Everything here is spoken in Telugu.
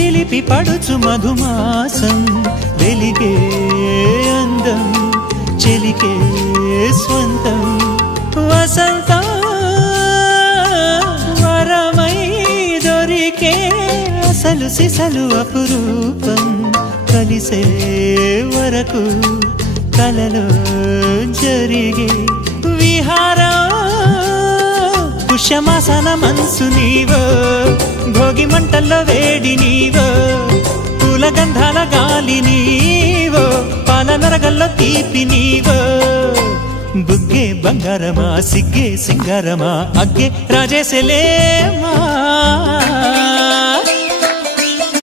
చిలిపి పడుచు మధుమాసం వెలిగే అందం చెలికే స్వంతం వసంతం వరమై దొరికే అసలు సిసలు అపురూపం కలిసే వరకు కలలో జరిగే విహారం పుష్యమాసన మనసు నీవో భోగి మంటల్లో వేడి నీవో పూల గంధాల గాలి నీవో పాల నరగల్లో తీపి నీవో బుగ్గే బంగారమా సిగ్గే సింగారమా అగ్గే రాజేసలేమా